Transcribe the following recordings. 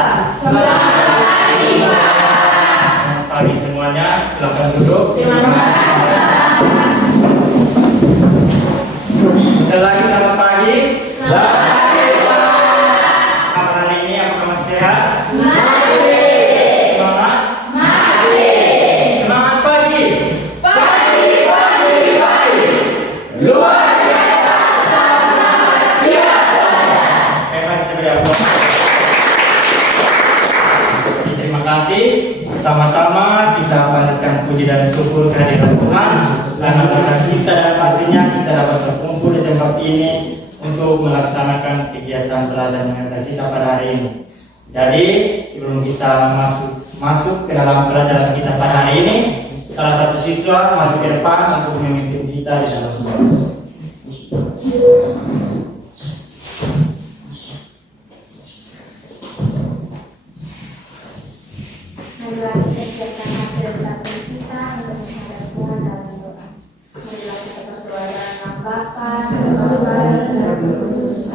Selamat pagi, Pak. Selamat pagi semuanya, silakan duduk. Terima kasih. Sekali lagi selamat pagi. Selamat pagi, Pak. Kapan hari ini apakah masih sehat? Masih. Semangat? Masih. Semangat pagi. Pagi. Luar biasa. Selamat siang. Mari kita beri aplaus. Terima kasih. Pertama-tama kita panjatkan puji dan syukur kehadiran Tuhan karena berkat cinta dan kasih-Nya kita dapat berkumpul di tempat ini untuk melaksanakan kegiatan belajar mengajar kita pada hari ini. Jadi sebelum kita masuk ke dalam pelajaran kita pada hari ini, salah satu siswa maju ke depan untuk memimpin kita di dalam doa. Marilah kita siapkan hati dan batin kita untuk menghadap Tuhan dalam doa. Marilah kita berdoa dalam nama Bapa dan Bapa dan Roh Kudus.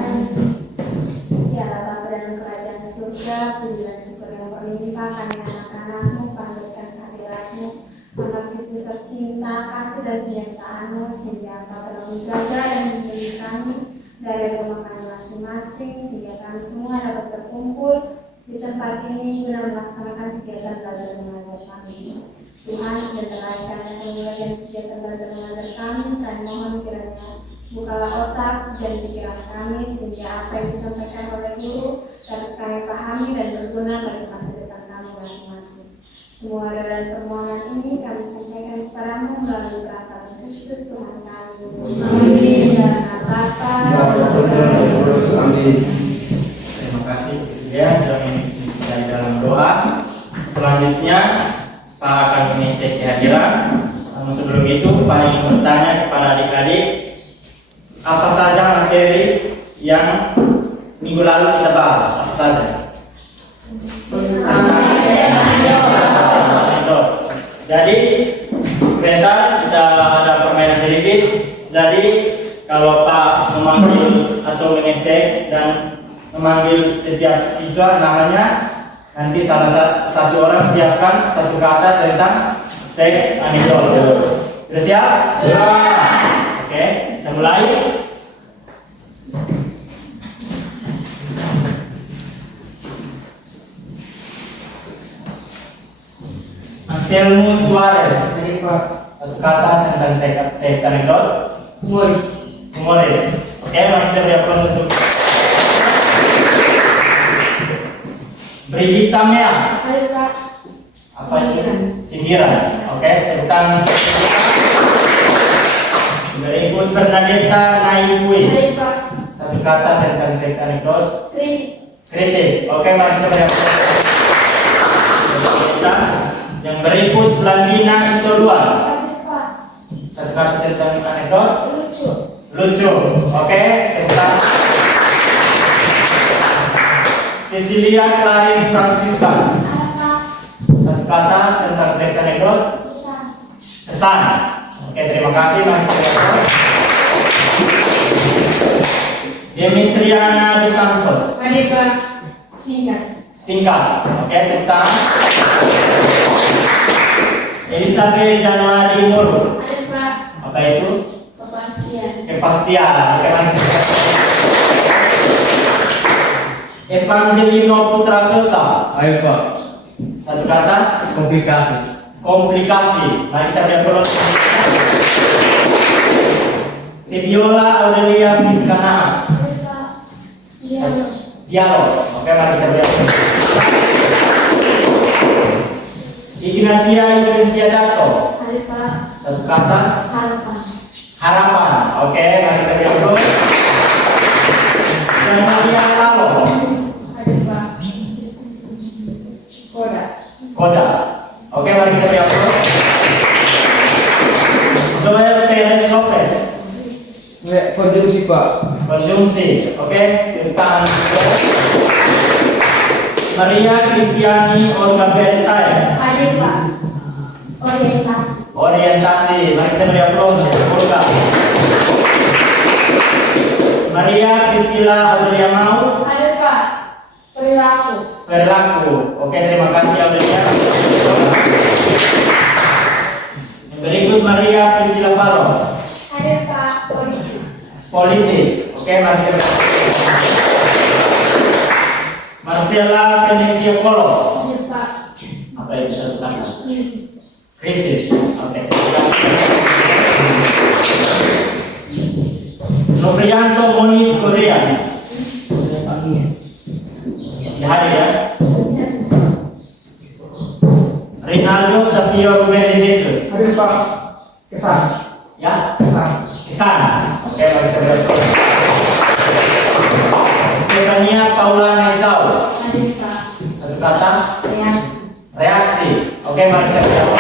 Ya Allah Bapa dalam kerajaan surga, puji dan syukur yang berlimpah kami anak-anak-Mu, panjatkan hadirat-Mu, anak Ibu tercinta, kasih dan penyertaan-Mu, sehingga Engkau telah menjaga dan memberi kami dari rumah kami masing-masing, sehingga kami semua dapat berkumpul di tempat ini guna melaksanakan kegiatan belajar mengajar kami. Tuhan sudah terangkan dan memulai kegiatan belajar mengajar kami, kami mohon kiranya bukalah otak dan pikiran kami sehingga apa yang disampaikan oleh guru dapat kami pahami dan berguna bagi masa depan kami masing-masing. Semua doa dan permohonan ini kami sampaikan kepadamu melalui perantara Kristus Tuhan kami. Amin. Dalam nama Bapa dan Roh Kudus. Amin. Terima kasih ya, sudah dari dalam doa. Selanjutnya Pak akan mengecek kehadiran. Namun sebelum itu Pak ingin bertanya kepada adik-adik, apa saja materi yang minggu lalu kita bahas? Apa saja? Jadi sebentar kita ada permainan sedikit. Jadi kalau Pak memanggil atau mengecek dan memanggil setiap siswa namanya, nanti salah satu orang siapkan satu kata tentang teks anekdot. Sudah siap? Siap. Oke, kita mulai. Anselmo Suarez. Satu kata tentang teks anekdot. Humoris. Oke, mari kita beri aplaus untuk Brigita Mea. Ayo Pak. Apa ini? Sindiran. Oke, tentang berikut Bernadetta Naifui. Ayo Pak. Satu kata tentang teks anekdot. Kritik. Oke, mari kita beri aplaus. Yang berikut Blandina Intoluan. Satu kata tentang anekdot. Lucu. Oke, tentang Cecilia Clarice Francisca. Satu kata tentang teks anekdot. Kesan. Oke, terima kasih. Mari kita lihat. Demetriana dos Santos. Ayo Pak. Singkat. Oke, tentang Elizabeth Januari Moro. Ayo Pak. Apa itu? Kepastian. Oke, mari kita lihat. Evangelino Putra Sosa. Ayo Pak, Satu kata. Komplikasi. Mari kita lihat dulu. Fibiola Aurelia Vizcanaa. Dialog. Oke, mari kita lihat. Ignacia Indonesia Dato. Ayo Pak. Satu kata. Harapan. Oke, mari kita lihat dulu. Dan Maria Lalo. Ayo Pak. Koda. Oke, mari kita lihat dulu. Joel Perez Lopez. konjungsi Pak. Konjungsi. Oke, tentang Maria Kristiani Olga Bertai. Ayo Pak. Orientasi. Mari kita beri aplaus untuk Olga. Maria Priscilla Aurelia Mau. Ayo Pak. Perilaku. perilaku. Oke, terima kasih Aurelia. Yang berikut Maria Priscilla Valo. Hadir Pak. Polisi. Politik. Oke, mari kita berkata. Marcella Felicia Polo. Hadir Pak. Apa itu satu kata? Polisi. Krisis. Oke. Noprianto Moniz Korea. Ya, hadir ya. Rinaldo Savio Ruben de Jesus. Hadir Pak. Kesan. Ya, Kesan. Isan. Oke, mari kita berkata. Stefania Paula Naisau. Hadir Pak. Satu kata. Reaksi. Reaksi. Oke, mari kita berkata.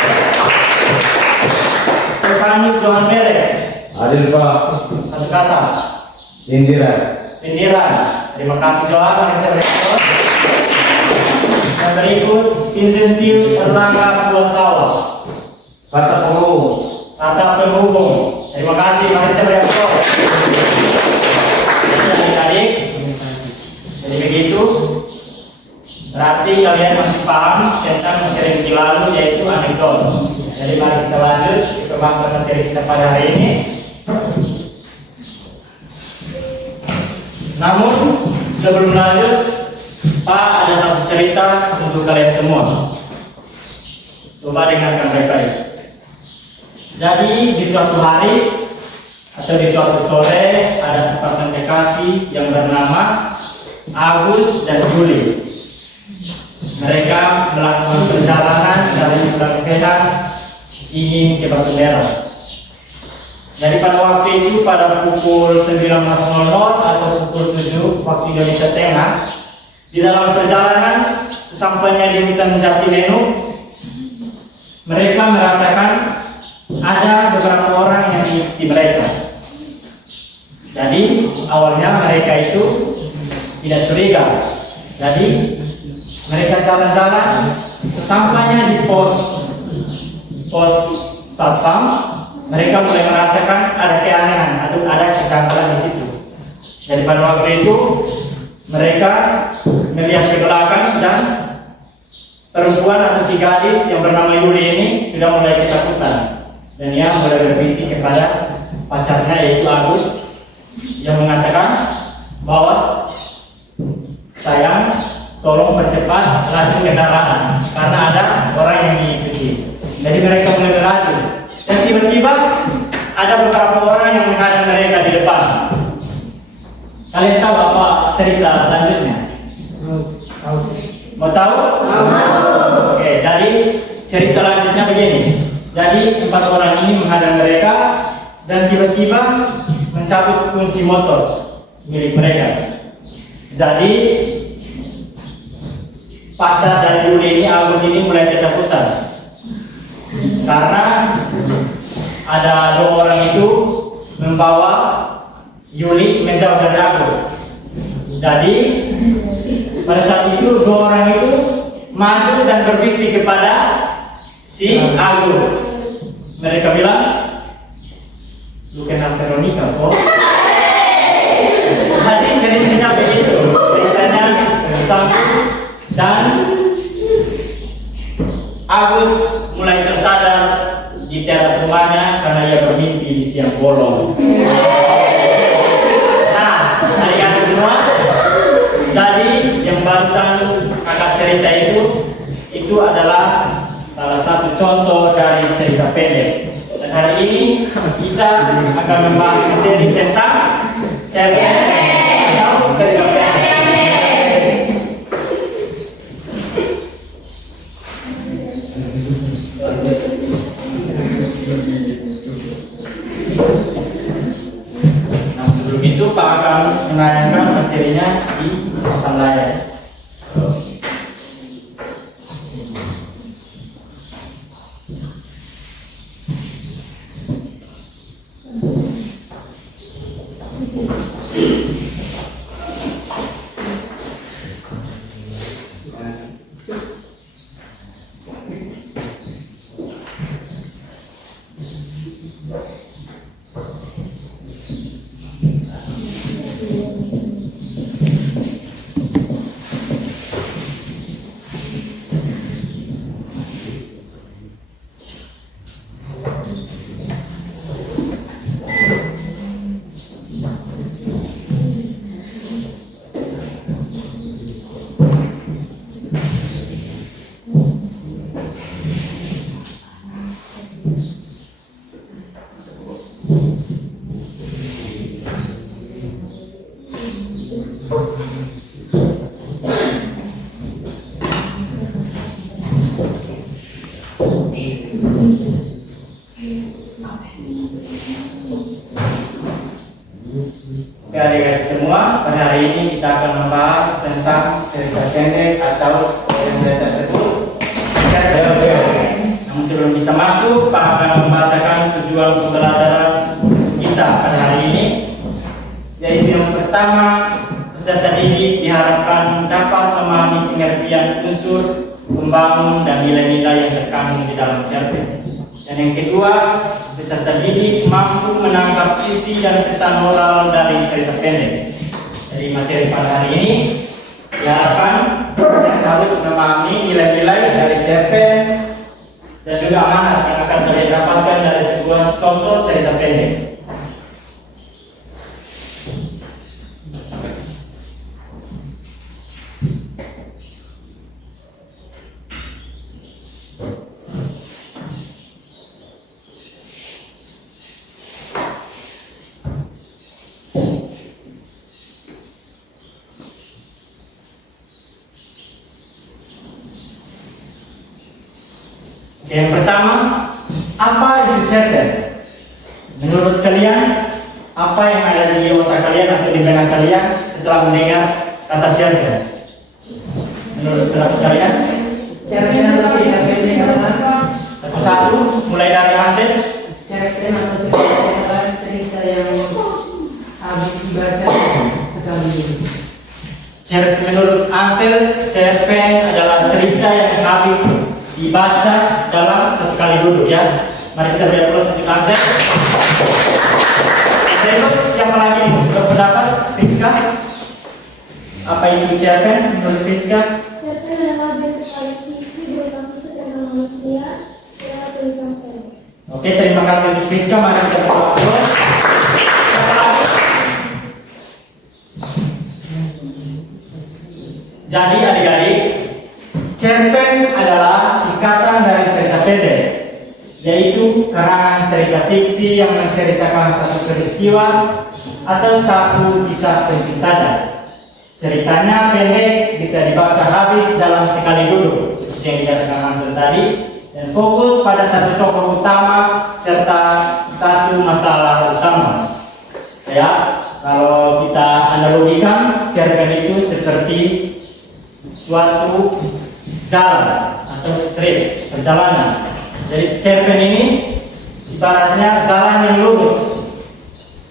Stefanus Johan Bere. Hadir Pak. Satu kata. Sindiran. Sindiran. Terima kasih Johan. Mari kita berkata. Yang berikut Vincentius Erlangga Puasawa. Kata penghubung. Kata penghubung. Terima kasih. Mari kita berkata. Adik-adik. Jadi begitu. Berarti kalian masih paham tentang materi minggu lalu, yaitu anekdot. Jadi mari kita lanjut ke pembahasan materi kita pada hari ini. Namun sebelum lanjut, Pak ada satu cerita untuk kalian semua. Coba dengarkan baik-baik. Jadi di suatu hari atau di suatu sore ada sepasang kekasih yang bernama Agus dan Juli. Mereka melakukan perjalanan dari Pulau Vedan ingin ke Batu Merah. Jadi pada waktu itu pada pukul 19.00 atau pukul 7 waktu Indonesia Tengah, di dalam perjalanan sesampainya di hutan Jatileno, mereka merasakan ada beberapa orang yang mengikuti mereka. Jadi awalnya mereka itu tidak curiga. Jadi mereka jalan-jalan, sesampainya di pos satpam, mereka mulai merasakan ada keanehan, ada kejanggalan di situ. Jadi pada waktu itu mereka melihat ke belakang dan perempuan atau si gadis yang bernama Yuli ini sudah mulai ketakutan dan ia mulai berbisik kepada pacarnya yaitu Agus yang mengatakan bahwa sayang, tolong percepat laju kendaraan karena ada orang yang mengikuti. Jadi mereka mulai berlaju dan tiba-tiba ada beberapa orang yang menghadang mereka di depan. Kalian tahu apa cerita lanjutnya? Mau tahu? Oke, jadi cerita lanjutnya begini. Jadi 4 orang ini menghadang mereka dan tiba-tiba mencabut kunci motor milik mereka. Jadi pacar dari Yuli ini, Agus ini mulai ketakutan karena ada 2 orang itu membawa Yuli menjauh dari Agus. Jadi pada saat itu 2 orang itu maju dan berbisik kepada si Agus. Mereka bilang, "Lu kenal Veronica kok?" Jadi ceritanya begitu. Ceritanya sambung dan Agus mulai tersadar di teras rumahnya karena ia bermimpi di siang bolong. Nah, adik-adik semua, jadi yang barusan kakak cerita itu adalah salah satu contoh dari cerita pendek. Dan hari ini kita akan membahas materi tentang cerita atau cerita pendek. Nah, sebelum itu Pak akan menanyakan materinya di papan layar. Oke adik-adik semua, pada hari ini kita akan membahas tentang cerita pendek atau yang biasa sebut cerpen. Namun sebelum kita masuk, Pak akan membacakan tujuan pembelajaran kita pada hari ini. Yaitu yang pertama, peserta didik diharapkan dapat memahami pengertian unsur, membangun dan nilai-nilai yang terkandung di dalam cerpen. Dan yang kedua, peserta didik mampu menangkap isi dan pesan moral dari cerita pendek. Jadi materi pada hari ini diharapkan yang harus memahami nilai-nilai dari cerpen dan juga amanat yang akan didapatkan dari sebuah contoh cerita pendek. Yang pertama, apa itu cerpen? Menurut kalian, apa yang ada di otak kalian atau di benak kalian setelah mendengar kata cerpen? Menurut pendapat kalian? Cerpen atau cerita pendek adalah Satu-satu, mulai dari Hasil. cerpen atau cerita adalah cerita yang habis dibaca sekali. Menurut Hasil, cerpen adalah cerita yang habis dibaca dalam satu kali duduk ya. Mari kita lihat dulu satu Hasil. Berikut siapa lagi yang berpendapat? Rizka. Apa itu cerpen menurut Rizka? Cerpen adalah bentuk fiksi berupa kisah tentang manusia lewat tulisan pendek. Oke, terima kasih untuk Rizka. Mari kita berdoa. Jadi adik-adik, cerpen adalah singkatan dari cerita pendek, yaitu karangan cerita fiksi yang menceritakan satu peristiwa atau satu kisah penting saja. Ceritanya pendek, bisa dibaca habis dalam sekali duduk, seperti yang dikatakan Hansel tadi, dan fokus pada satu tokoh utama serta satu masalah utama. Ya, kalau kita analogikan, cerpen itu seperti suatu jalan atau street, perjalanan. Jadi cerpen ini ibaratnya jalan yang lurus.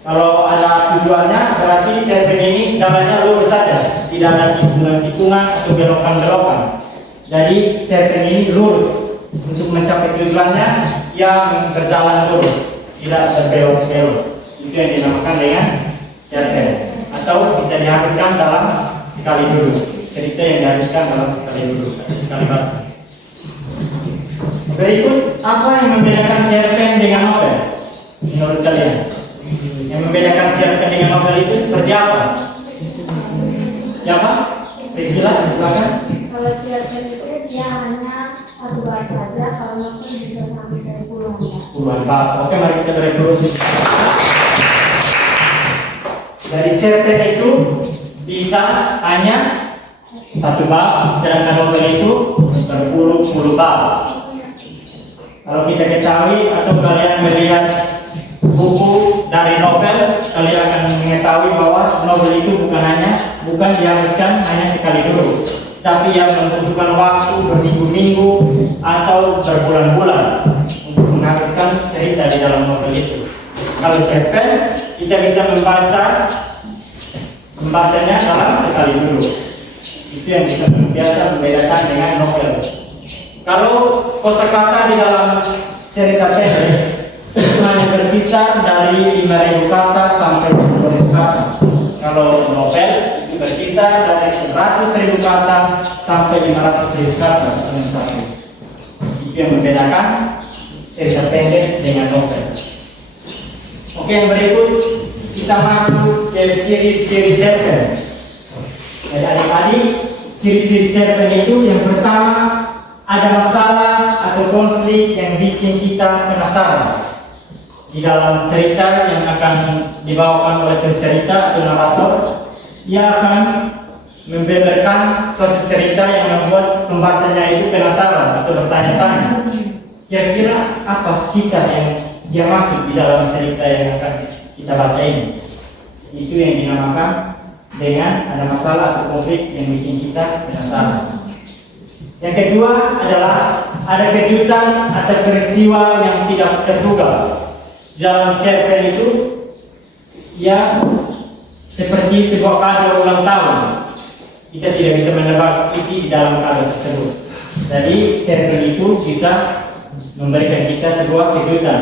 Kalau ada tujuannya, berarti cerpen ini jalannya lurus saja, tidak ada tikungan-tikungan atau belokan-belokan. Jadi cerpen ini lurus untuk mencapai tujuannya, yang berjalan lurus, tidak berbelok-belok. Itu yang dinamakan dengan cerpen, atau bisa dihabiskan dalam sekali duduk. Cerita yang dihabiskan dalam sekali duduk atau sekali baca. Berikut, apa yang membedakan cerpen dengan novel? Menurut kalian, yang membedakan cerpen dengan novel itu seperti apa? Siapa? Priscilla, silakan. Kalau cerpen itu dia hanya satu bab saja, kalau novel bisa sampai puluhan bab. Puluhan bab. Oke, mari kita berevolusi. Dari cerpen itu bisa hanya satu bab, sedangkan novel itu berpuluh-puluh bab. Kalau kita ketahui atau kalian melihat buku dari novel, kalian akan mengetahui bahwa novel itu bukan dihabiskan hanya sekali dulu, tapi yang membutuhkan waktu berminggu-minggu atau berbulan-bulan untuk menghabiskan cerita di dalam novel itu. Kalau cerpen, kita bisa membacanya dalam sekali dulu. Itu yang biasa membedakan dengan novel. Kalau kosakata di dalam cerita pendek itu hanya berkisar dari 5.000 kata sampai 10.000 kata. Kalau novel itu berkisar dari 100.000 kata sampai 500.000 kata satu. Itu yang membedakan cerita pendek dengan novel. Oke, yang berikut kita masuk ke ciri-ciri cerpen. Jadi adik-adik, ciri-ciri cerpen itu yang pertama, ada masalah atau konflik yang bikin kita penasaran di dalam cerita yang akan dibawakan oleh pencerita atau narator. Ia akan membeberkan suatu cerita yang membuat pembacanya itu penasaran atau bertanya-tanya, kira-kira apa kisah yang dia maksud di dalam cerita yang akan kita baca ini. Itu yang dinamakan dengan ada masalah atau konflik yang bikin kita penasaran. Yang kedua adalah ada kejutan atau peristiwa yang tidak terduga. Dalam cerpen itu ya seperti sebuah kado ulang tahun. Kita tidak bisa menebak isi di dalam kado tersebut. Jadi cerpen itu bisa memberikan kita sebuah kejutan.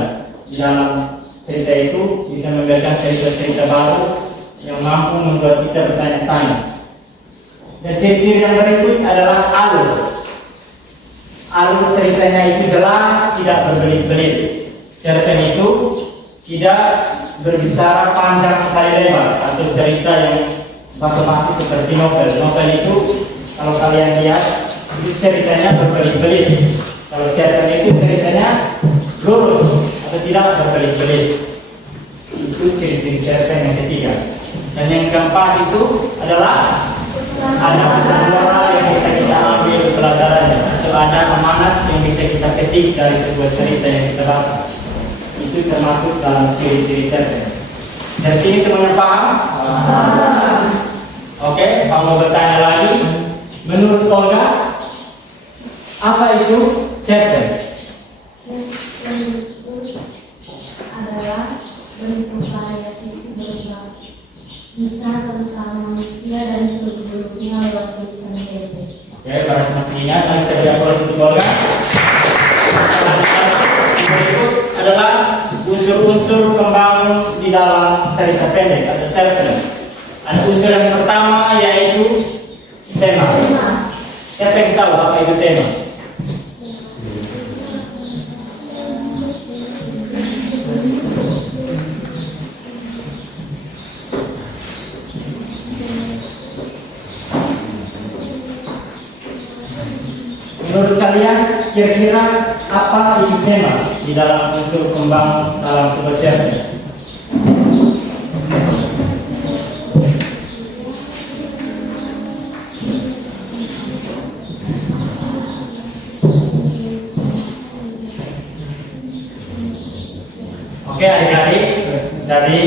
Di dalam cerita itu bisa memberikan cerita-cerita baru yang mampu membuat kita bertanya-tanya. Dan ciri-ciri yang berikut adalah alur. Alur ceritanya itu jelas, tidak berbelit-belit. Cerpen itu tidak berbicara panjang sekali lebar atau cerita yang basa-basi seperti novel. Novel itu kalau kalian lihat itu ceritanya berbelit-belit. Kalau cerpen itu ceritanya lurus atau tidak berbelit-belit. Itu ciri-ciri cerpen yang ketiga. Dan yang keempat itu adalah ada pesan moral yang bisa kita ambil pelajarannya, atau ada amanat yang bisa kita petik dari sebuah cerita yang kita baca. Itu termasuk dalam ciri-ciri cerpen. Dari sini semuanya paham? Oke, kalau mau bertanya lagi, menurut Olga, apa itu cerpen? Cerpen itu adalah bentuk karya berupa kisah tentang manusia dan seluruhnya lewat tulisan cerpen. Oke, para masih ingat, nanti kita beri aplaus untuk Olga. Berikut adalah unsur-unsur pembangun di dalam cerita pendek atau cerpen. Ada unsur yang pertama yaitu tema. Siapa yang tahu apa itu tema? Menurut kalian kira-kira apa itu tema di dalam unsur pembangun dalam sebuah cerpen? Oke adik-adik, dari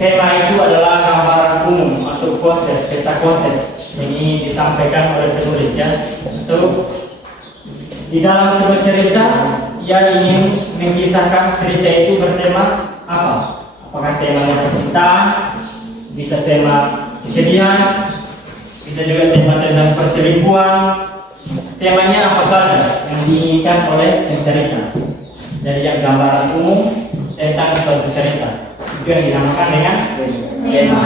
tema itu adalah gambaran umum atau konsep, peta konsep yang ingin disampaikan oleh penulis ya. Atau di dalam sebuah cerita ia ingin mengisahkan cerita itu bertema apa? Apakah temanya percintaan, bisa tema kesedihan, bisa juga tema tentang perselingkuhan. Temanya apa saja yang diinginkan oleh pencerita. Jadi yang gambaran umum tentang suatu cerita itu yang dinamakan dengan tema.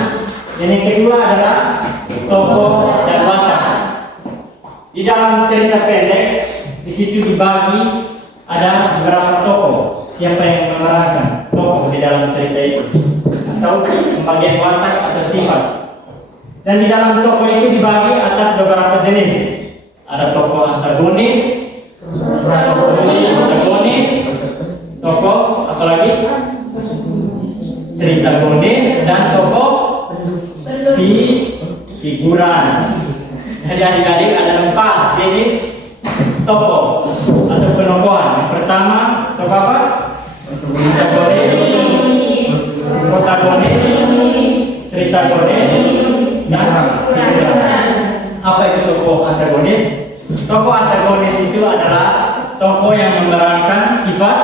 Dan yang kedua adalah tokoh dan watak. Di dalam cerita pendek di situ dibagi ada beberapa tokoh. Siapa yang memerankan tokoh di dalam cerita itu, atau pembagian watak atau sifat. Dan di dalam tokoh itu dibagi atas beberapa jenis. Ada tokoh antagonis, tokoh apalagi tritagonis, dan tokoh figuran. Jadi adik-adik ada 4 jenis tokoh atau penokohan. Yang pertama tokoh apa? Protagonis, tritagonis, dan figuran. Apa itu tokoh antagonis? Tokoh antagonis itu adalah tokoh yang memerankan sifat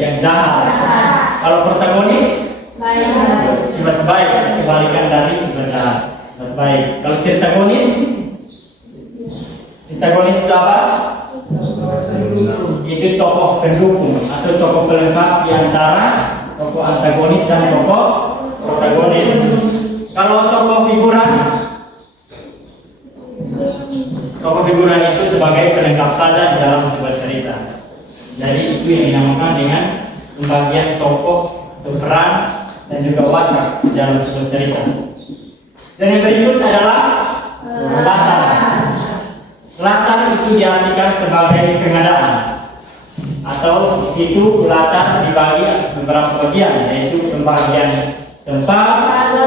yang jahat. Kalau protagonis sifat baik, kebalikan dari sifat jahat, sifat baik. Kalau tritagonis itu apa? Itu tokoh pendukung atau tokoh pelengkap di antara tokoh antagonis dan tokoh protagonis. Kalau tokoh figuran itu sebagai pelengkap saja di dalam sebuah cerita. Jadi itu yang dinamakan dengan pembagian tokoh atau peran dan juga watak di dalam sebuah cerita. Dan yang berikut adalah latar. Latar itu diartikan sebagai pengadaan, atau di situ latar dibagi atas beberapa bagian, yaitu pembagian tempat, waktu,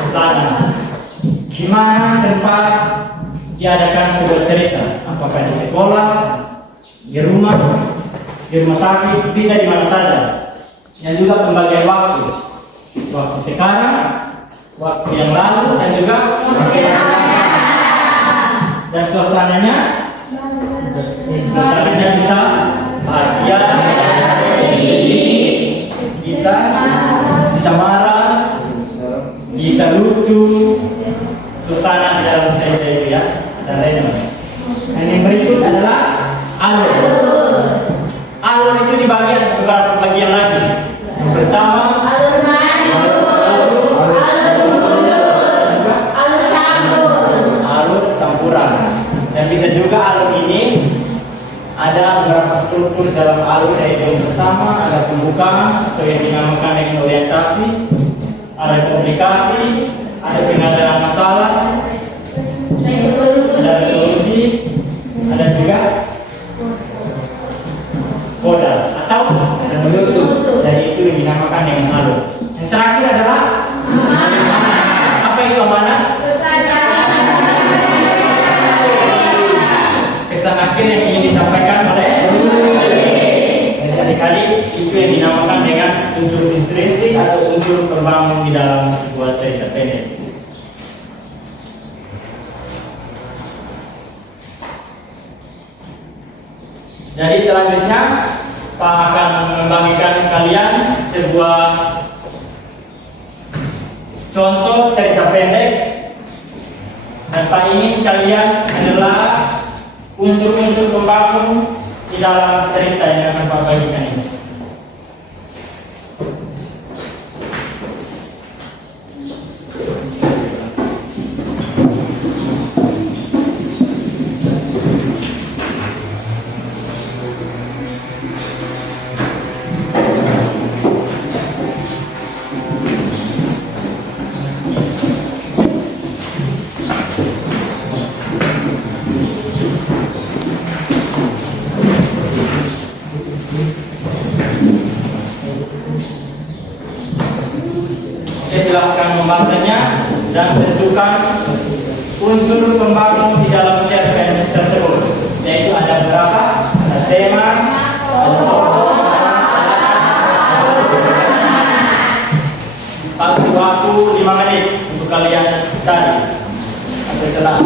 suasana. Di mana tempat diadakan sebuah cerita? Apakah di sekolah, di rumah sakit, bisa di mana saja. Yang juga pembagian waktu. Waktu sekarang, waktu yang lalu, dan juga waktu yang akan datang. Dan suasananya bisa bahagia, bisa marah, bisa lucu. Suasana di dalam cerita itu ya. Dan lainnya. Dan yang berikut adalah alur. Alur itu dibagi ada beberapa bagian lagi. Yang pertama, Alur maju, alur mundur, alur campur. alur campuran. Dan bisa juga alur ini ada beberapa struktur dalam alur, yaitu yang pertama ada pembukaan atau yang dinamakan dengan orientasi, ada komunikasi, ada pengadaan masalah, ada solusi, ada juga modal atau menutup. Jadi itu yang dinamakan dengan alur. Yang terakhir adalah amanah. Apa itu amanah? Pesan akhir yang ingin disampaikan oleh jadi adik-adik, itu yang dinamakan dengan unsur intrinsik atau unsur pembangun di dalam sebuah cerita pendek. Jadi selanjutnya Pak akan membagikan kalian sebuah contoh cerita pendek, dan Pak ingin kalian adalah unsur-unsur pembangun di dalam cerita yang akan Pak bagikan ini. Silahkan membacanya dan tentukan unsur pembangun di dalam cerpen tersebut, yaitu ada berapa, ada tema, ada tokoh, waktu 5 menit untuk kalian cari sampai telah.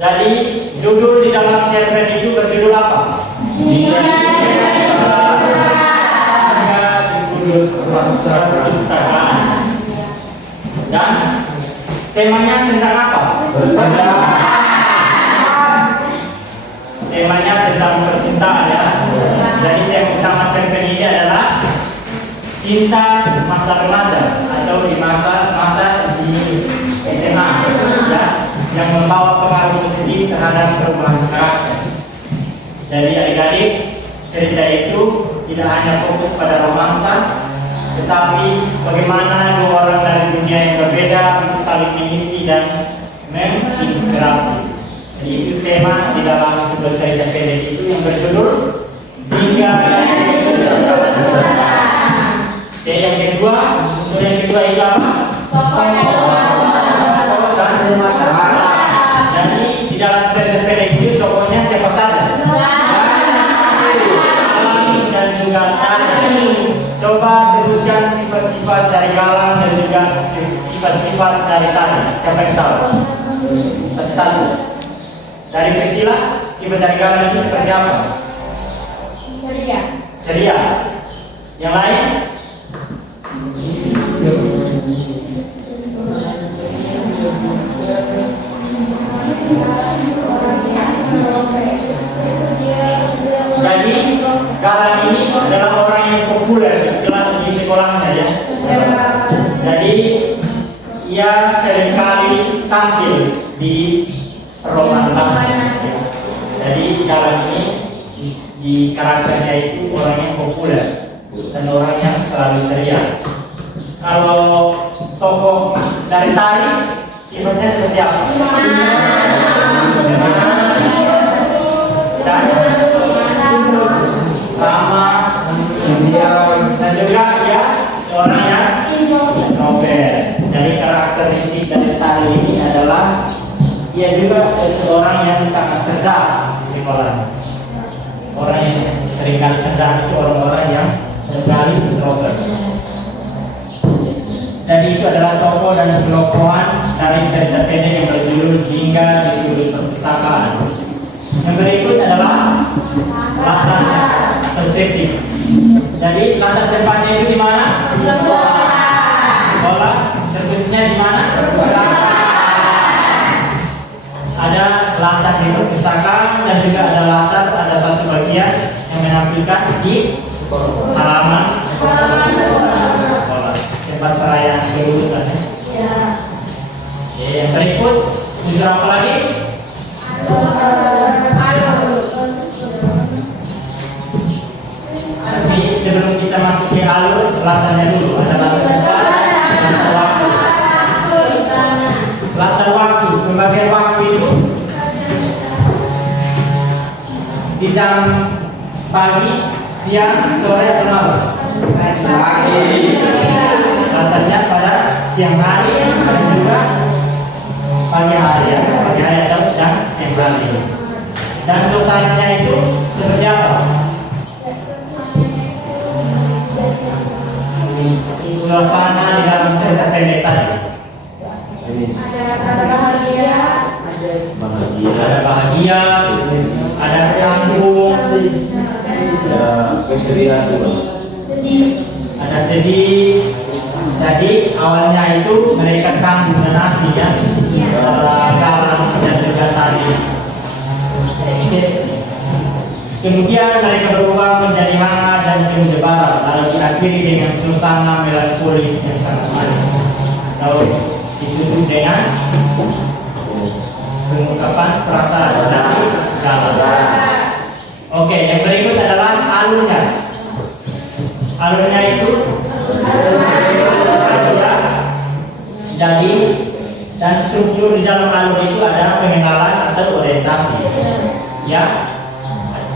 Jadi judul di dalam cerpen itu berjudul apa? Jingga di sudut perpustakaan. Dan temanya tentang apa? Temanya tentang percintaan ya. Jadi tema utama cerpen ini adalah cinta masa remaja atau di masa di SMA ya, yang membawa pengaruh positif terhadap perubahan karakter. Jadi adik-adik, cerita itu tidak hanya fokus pada romansa, tetapi bagaimana dua orang dari dunia yang berbeda bisa saling mengisi dan menginspirasi. Jadi itu tema di dalam sebuah cerita pendek itu yang berjudul Jingga. Dan yang kedua itu apa? Jadi di dalam cerita pendek itu tokohnya siapa saja? Galang dan juga Tari. Coba sebutkan sifat-sifat dari Galang dan juga sifat-sifat dari Tari. Siapa yang tahu? Satu-satu. Dari Priscilla, sifat dari Galang itu seperti apa? Ceria. Yang lain? Jadi Galang ini adalah orang yang populer di sekolahnya ya. Jadi ia seringkali tampil di roman basket. Jadi Galang ini di karakternya itu orang yang populer dan orang yang selalu ceria. Kalau tokoh dari Tari sifatnya seperti apa? Dan ramah, dan juga ya seorang yang introvert. Jadi karakteristik dari Tari ini adalah ia juga seseorang yang sangat cerdas di sekolah. Orang yang seringkali cerdas itu orang-orang yang seringkali introvert. Jadi itu adalah tokoh dan pelokohan dari cerita pendek yang berjudul Jingga di Sudut Perpustakaan. Yang berikut adalah latar atau setting. Jadi latar tempatnya itu di mana? Sekolah. Terkhususnya di mana? Ada latar di perpustakaan dan juga ada latar, ada satu bagian yang menampilkan di halaman sekolah, tempat perayaan kelulusan. Yang berikut unsur apa lagi? Tapi sebelum kita masuk ke alur, latarnya dulu ada latar waktu. Latar waktu, pembagian waktu itu di jam pagi, siang, sore atau malam? Pagi. Latarnya pada siang hari dan juga pagi hari ya, pagi hari dan siang hari. Dan suasananya itu seperti apa? Suasana di dalam cerita pendek tadi. Ada bahagia, ada canggung, ada sedih. Jadi awalnya itu mereka canggung dan asik ya, Galang dan juga Tari. Kemudian mereka berubah menjadi hangat dan penuh debar, lalu diakhiri dengan suasana melankolis yang sangat manis. Lalu ditutup dengan pengungkapan perasaan dari Galang. Oke, yang berikut adalah alurnya. Alurnya itu jadi dan struktur di dalam alur itu ada pengenalan atau orientasi. Ya.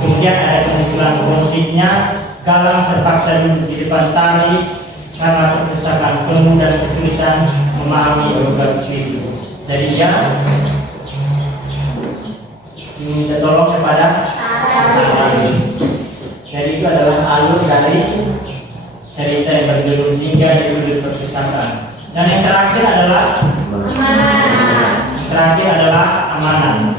Kemudian ada kemunculan konfliknya. Galang terpaksa duduk di depan Tari karena perpustakaan penuh dan kesulitan memahami tugas puisi. Jadi ia minta tolong kepada Tari. Jadi itu adalah alur dari cerita yang berjudul Jingga di Sudut Perpustakaan. Dan yang terakhir adalah amanah. Amanah.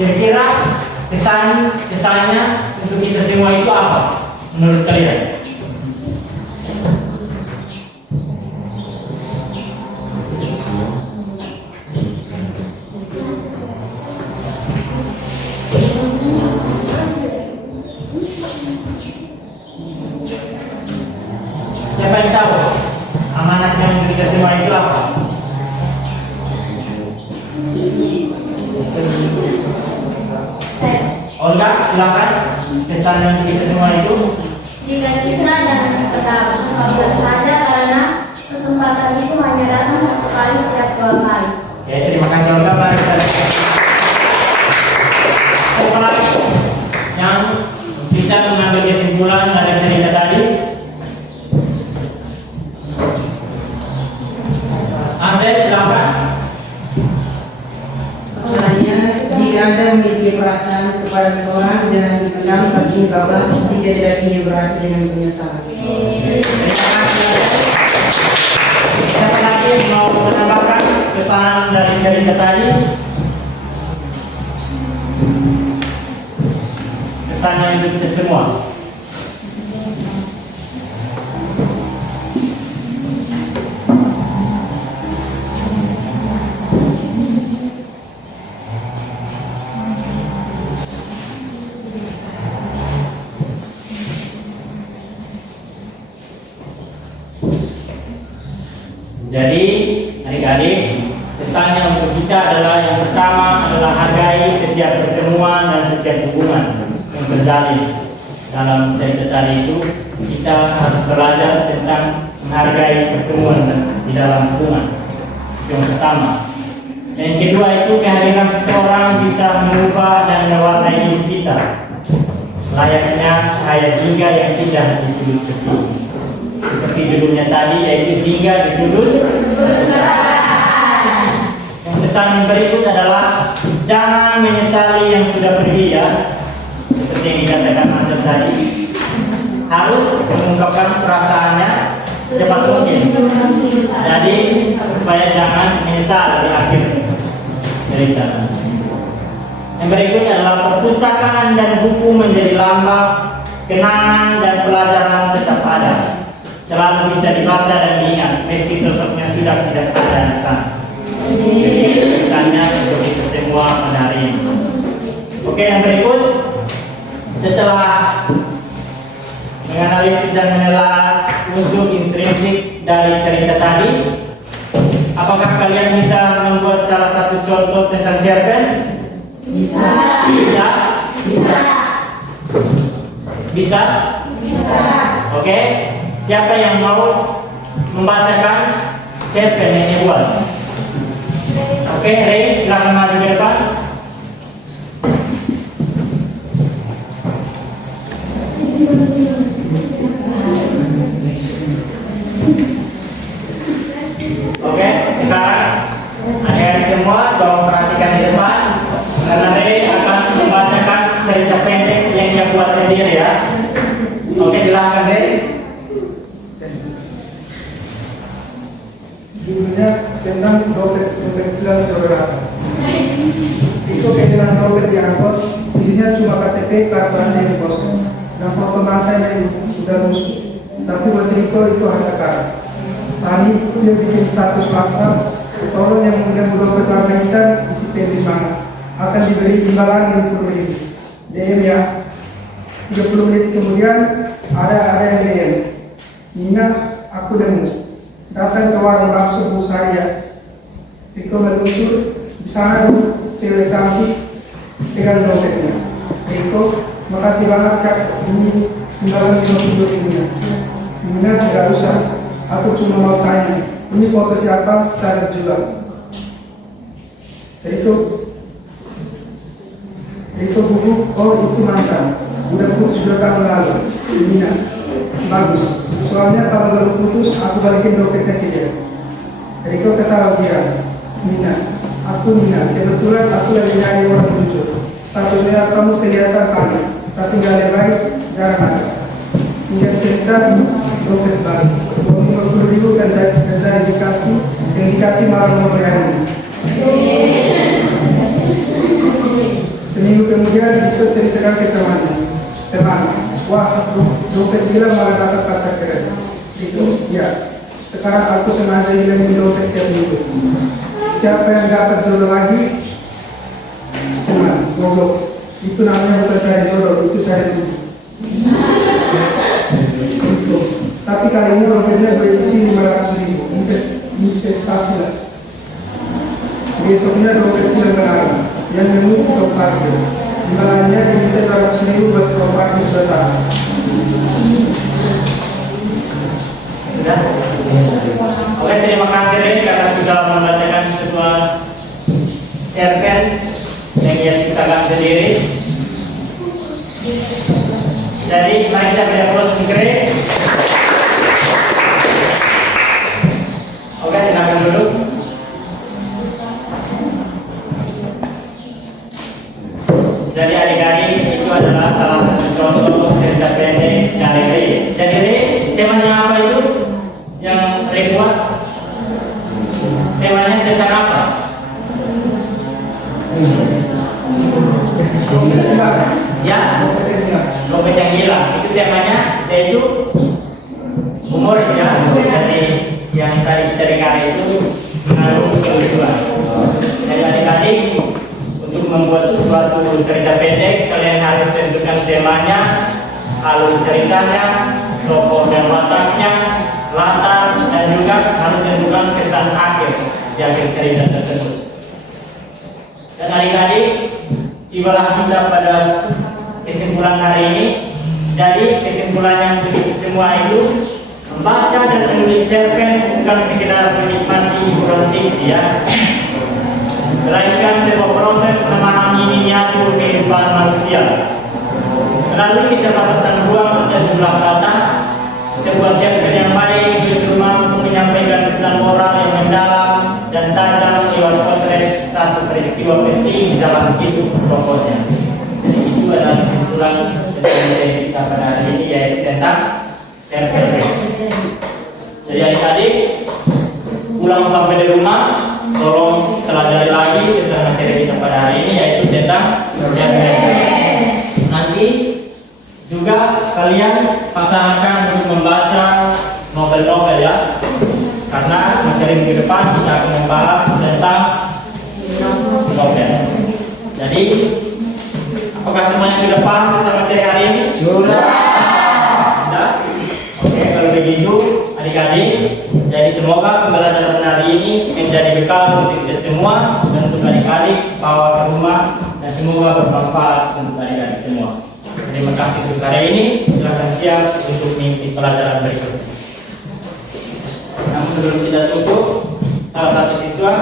Kira-kira kesannya untuk kita semua itu apa menurut kalian? Siapa yang tahu amanat yang kita semua itu apa? Olga, silakan. Kesan yang kita semua itu. Jika kita jangan bersabar saja karena kesempatan itu hanya datang satu kali setiap 2 kali. Oke, terima kasih Olga. Mari kita siapa lagi yang bisa mengambil kesimpulan dari cerita tadi? Ansel, silakan. Pesannya, jika Anda memiliki perasaan kepada seseorang, jangan dipendam, tapi bahwa jika tidak ingin berakhir dengan penyesalan. Terima kasih. Siapa lagi yang mau menambahkan kesan dari cerita tadi? Kesannya untuk kita semua. Jadi adik-adik, kesannya untuk kita adalah yang pertama adalah hargai setiap pertemuan dan setiap hubungan yang terjalin. Dalam cerita tadi itu kita harus belajar tentang menghargai pertemuan di dalam hubungan. Itu yang pertama. Yang kedua itu kehadiran seseorang bisa mengubah dan mewarnai hidup kita, layaknya cahaya jingga yang indah di sudut sepi. Seperti judulnya tadi, yaitu jingga di sudut. Yang pesan yang berikut adalah jangan menyesali yang sudah pergi ya. Seperti yang dikatakan Ansel tadi, harus mengungkapkan perasaannya secepat mungkin. Jadi supaya jangan menyesal di akhir cerita. Yang berikutnya adalah perpustakaan dan buku menjadi lambang kenangan dan pelajaran tetap ada. Selalu bisa dibaca dan diingat meski sosoknya sudah tidak ada di sana. Jadi pesannya untuk kita semua menarik. Oke, yang berikut, setelah menganalisis dan menelaah unsur intrinsik dari cerita tadi, apakah kalian bisa membuat salah satu contoh tentang cerpen? Bisa. Bisa? Bisa. Bisa? Bisa. Oke, siapa yang mau membacakan cerpen yang dibuat? Oke, Ray, silakan maju ke depan. Oke, sekarang adik-adik semua tolong perhatikan di depan, karena Ray akan membacakan cerita pendek yang dia buat sendiri ya. Oke, silakan Ray. Judulnya tentang dompet hilang saudara. Itu kehilangan dompet diangkut, isinya cuma KTP, kartu ATM pos, dan foto mantan yang sudah rusuh. Tapi buat Riko itu harta karun. Tani dia bikin status WhatsApp, tolong yang kemudian dompet warna hitam isi pending banget, akan diberi imbalan 50.000. DM ya. 30 menit kemudian ada yang DM. Ingat aku demo. Datang ke warung bakso Bu Saria. Riko meluncur di sana cewek cantik dengan dompetnya. Riko, makasih banget Kak, ini imbalan 50.000. Mina tidak usah, aku cuma mau tanya, ini foto siapa cara jual? Riko gugup, oh itu mantan, udah putus 2 tahun lalu. Mina, bagus. Soalnya kalau belum putus, aku balikin dompetnya ke dia. Riko ketawa dia. Mina, kebetulan aku lagi nyari orang jujur. Statusnya kamu kelihatan panik, tapi gak ada baik, jarang ada. Singkat cerita, dompet balik. 50.000 kan jadi dikasih, yang dikasih malah nomor yang ini. bilang ke teman, wah dompet bilang malah dapat kaca keren. Itu ya, sekarang aku sengaja hilangin dompet tiap minggu. Siapa yang dapat jodoh lagi? Teman, goblok. Itu namanya bukan cari jodoh, itu cari duit. Tapi kali ini dompetnya berisi 500.000, investasi lah. Besoknya dompet yang benar, yang nemu untuk parkir. Imbalannya diminta 200.000 buat parkir 2 tahun. Sudah? Oke, terima kasih Ren karena sudah membacakan sebuah cerpen yang ia ciptakan sendiri. Jadi mari kita beri aplaus untuk Ren. Oke, silakan dulu. Jadi adik-adik, itu adalah salah satu contoh cerita pendek dari Ren. Jadi Ren, temanya apa itu? Yang Ren buat? Temanya tentang apa? Ya, dompet yang hilang. Itu temanya, yaitu humoris ya. Jadi yang tadi kita dengar itu mengandung kelucuan. Jadi adik-adik, untuk membuat suatu cerita pendek, kalian harus tentukan temanya, alur ceritanya, tokoh dan wataknya, latar, dan juga harus tentukan kesan akhir di akhir cerita tersebut. Dan adik-adik, tibalah kita pada kesimpulan hari ini. Jadi kesimpulannya untuk kita semua itu, membaca dan menulis cerpen bukan sekedar menikmati hiburan fiksi ya, melainkan sebuah proses memahami miniatur kehidupan manusia. Melalui keterbatasan ruang dan jumlah kata, sebuah cerpen yang baik justru mampu menyampaikan pesan moral yang mendalam dan tajam lewat potret satu peristiwa penting dalam hidup tokohnya. Jadi itu adalah kesimpulan dari kita pada hari ini, yaitu tentang cerpen. Jadi adik-adik, pulang sampai di rumah, tolong pelajari lagi tentang materi kita pada hari ini, yaitu tentang cerpen. Nanti juga kalian pasangan untuk membaca novel-novel ya, karena materi ke depan kita akan membahas tentang novel. Jadi apakah semuanya sudah paham tentang materi hari ini? Sudah. Oke, kalau begitu adik-adik, jadi semoga pembelajaran hari ini menjadi bekal untuk kita semua dan untuk adik-adik bawa ke rumah, dan semoga bermanfaat untuk adik-adik semua. Terima kasih untuk hari ini. Silakan siap untuk mengikuti pelajaran berikutnya. Namun sebelum kita tutup, salah satu siswa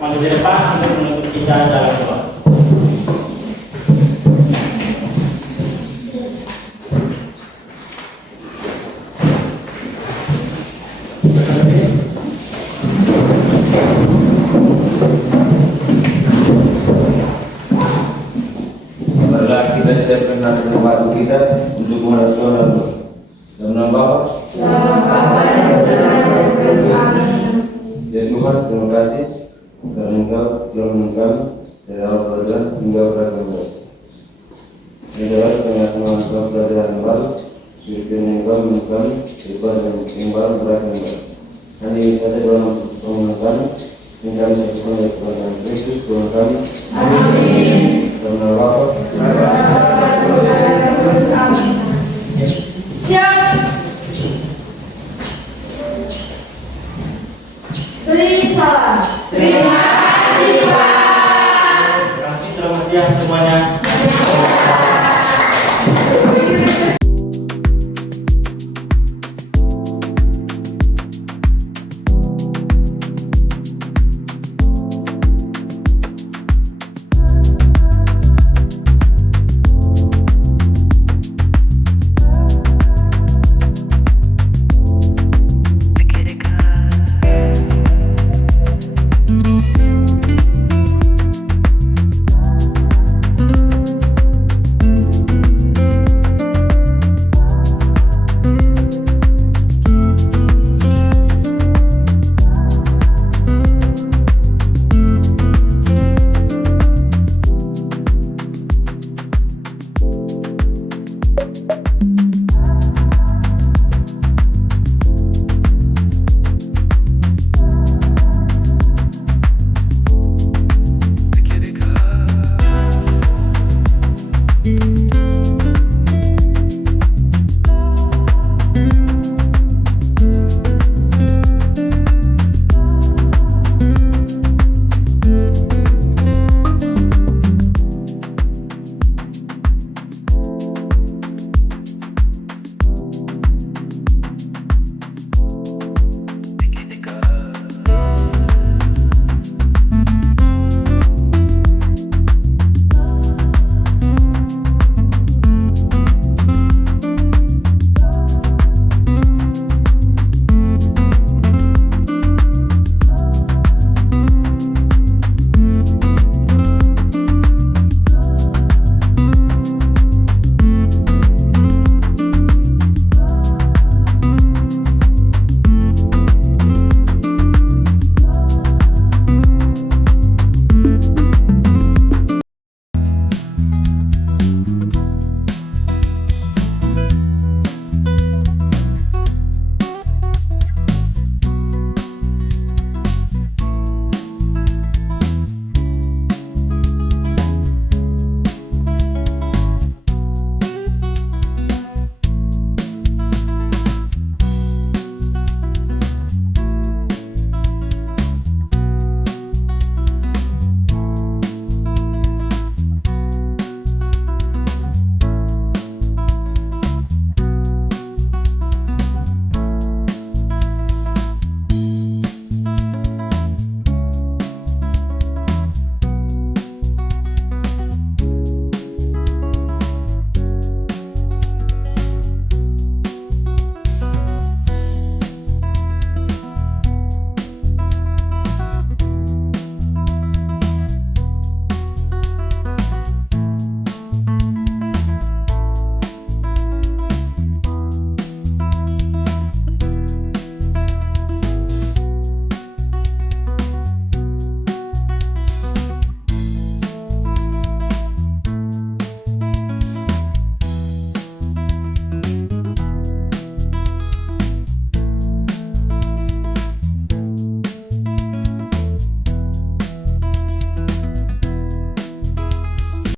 maju ke depan untuk menutup kita jalan keluar. Marilah kita siapkan hati membantu kita untuk menghadapi orang tua. Dan menambah. Ya Tuhan, terima kasih karena Engkau telah menemukan dari awal pelajaran hingga berakhir kembali. Ini adalah tengah-tengah pelajaran baru, sehingga Engkau menemukan lepas dan kembali berakhir kembali. Hanya ini saja dalam permohonan kami, yang kami satukan dari Tuhan Kristus Tuhan kami. Amin. Dalam nama Bapa. Siap. Beri salam. Terima kasih Pak. Terima kasih, selamat siang semuanya.